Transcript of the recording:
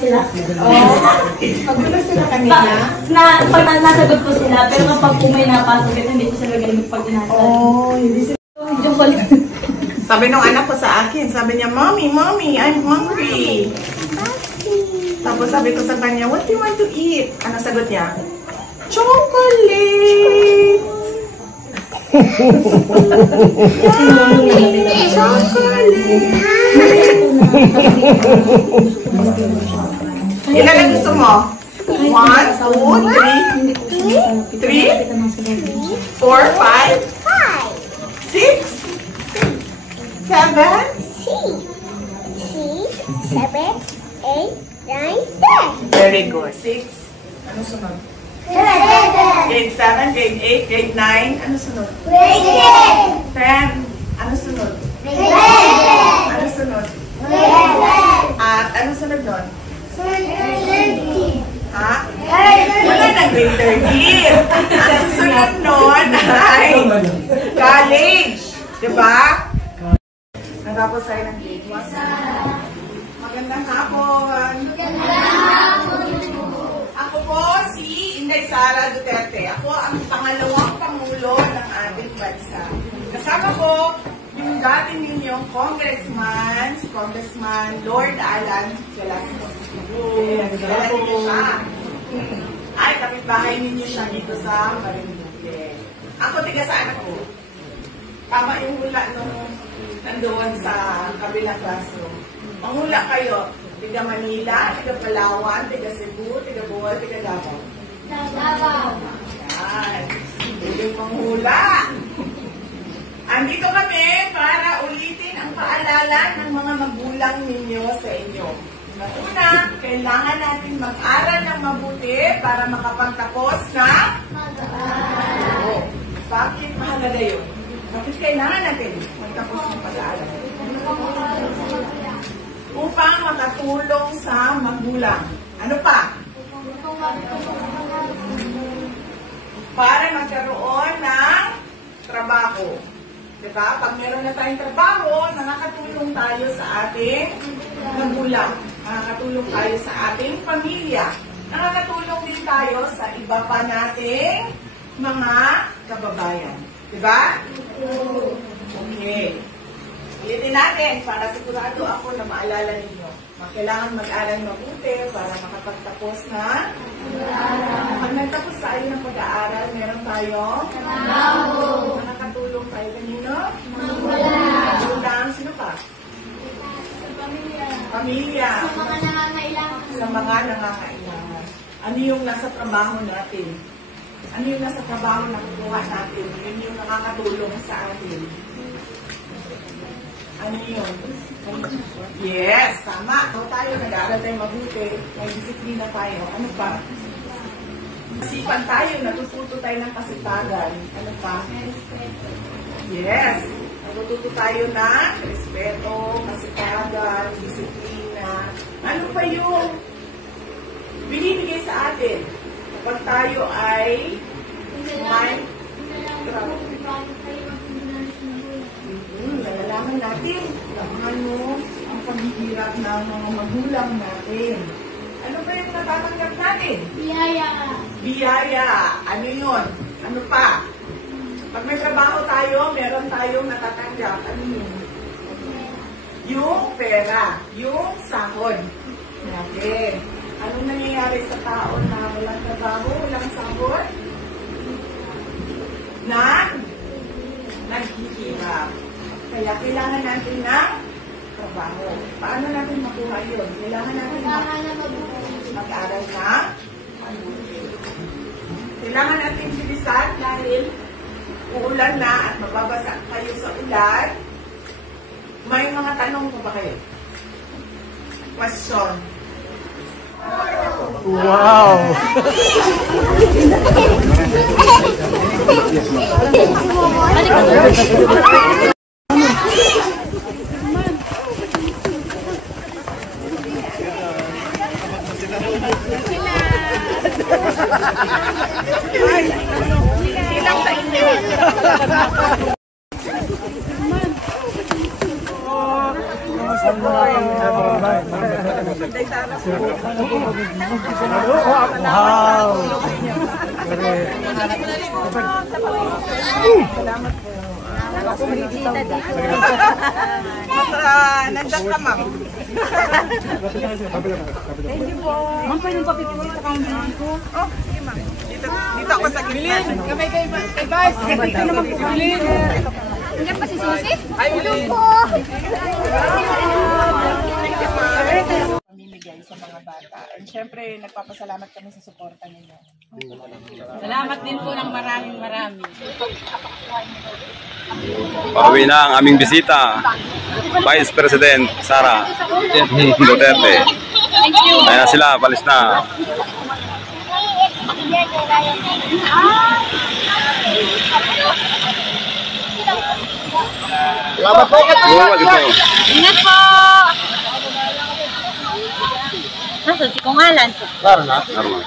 sila. Magulo sila kanina? Pag nasagot po sila, pero kapag po may napasok, hindi po sila galing pag tinasal. Hindi sila. Sabi nung anak ko sa akin, sabi niya, Mommy, I'm hungry. Tapos sabi ko sa kanya, what do you want to eat? Ano sagot niya? Chocolate! Chocolate! Ilan ang gusto mo? 1, 2, 3, 4, 5, 6, 7, 8, 9, 10. very good. 6, ano sunod? Grade 7, grade 8, grade 9, ano sunod? Grade 10, ano sunod? Grade Ano sunod? At ano sunod nun? Ha? Wala na grade 13. Ang susunod nun ay college. Diba? Natapos tayo ng grade 1. Magandang hapon. Ako po si Inday Sara Duterte. Ako ang pangalawang Pangulo ng ating bansa. Kasama ko yung dating ninyong si Congressman Lord Alan Velasco. Kilala niyo siya. Ay, kapitbahay ninyo siya dito sa Marinduque. Ako, tiga saan ako? Tama yung hula nung nandoon sa kabilang classroom. Manghula kayo. Tiga Manila, tiga Palawan, tiga Cebu, tiga Bohol, tiga Davao. Yan. Yung manghula. Andito kami para ulitin ang paalala ng mga magulang ninyo sa inyo. Una, kailangan natin mag-aral ng mabuti para makapagtapos ng pag-aaral. Bakit mahalaga yun? Bakit kailangan natin magtapos ng pag-aaral? Upang makatulong sa magulang. Ano pa? Para magkaroon ng trabaho. Diba? Pag meron na tayong trabaho, nakakatulong tayo sa ating magulang. Nakakatulong tayo sa ating pamilya. Nakakatulong din tayo sa iba pa nating mga kababayan. Diba? Okay. Ulitin natin para sigurado ako na maalala ninyo. Kailangan mag-aral mabuti para makapagtapos na. Pag nagtapos tayo ng pag-aaral, meron tayong nakakatulong tayo kanino? Magulang. Sino pa? Pamilya. Sa mga nangangailangan. Ano yung nasa trabaho natin? Ano yung nasa trabaho na kukuha natin? Yun yung nakakatulong sa atin. Ano yun? Yes, tama. Kung tayo nag-aaral tayo mabuti, may disiplina tayo. Ano pa? Kasipan tayo, natututo tayo ng kasipagan. Ano pa? Yes. Natututo tayo ng respeto, kasipagan, disiplina. Ano pa yung binibigay sa atin kapag tayo ay may nalalaman natin kung ano ang paghihirap ng mga magulang natin. Ano ba yung natatanggap natin? Biyaya. Ano yun? Ano pa? Pag may trabaho tayo, meron tayong natatanggap. Ano yun? Yung pera. Yung sahod natin. Anong nangyayari sa tao na walang trabaho, walang sahod? Naghihirap. Kaya kailangan natin ng trabaho. Paano natin makuha yun? Kailangan natin mag-aral na mabuti. Kailangan natin bilisan dahil uulan na at mababasa kayo sa ulan. May mga tanong pa ba kayo? Question. Wow! Silang sa inyo. Day Sara. Nandiyan ka, ma'am. Ma'am, pwede pa pipili sa kanya ko. Oh, sige, ma'am. Dito ako sa gilid. Kay Vice, dito naman po kami. Nandiyan pa si Susi? Ay, Wilin. Pamimigay sa mga bata. And syempre, nagpapasalamat kami sa suporta ninyo. Salamat din po ng maraming. Pauwi na ang aming bisita, Vice President Sara Duterte. Ayan na sila, palis na. Salamat po. Ingat po! Nasa si Kungalan. Claro na. Normal.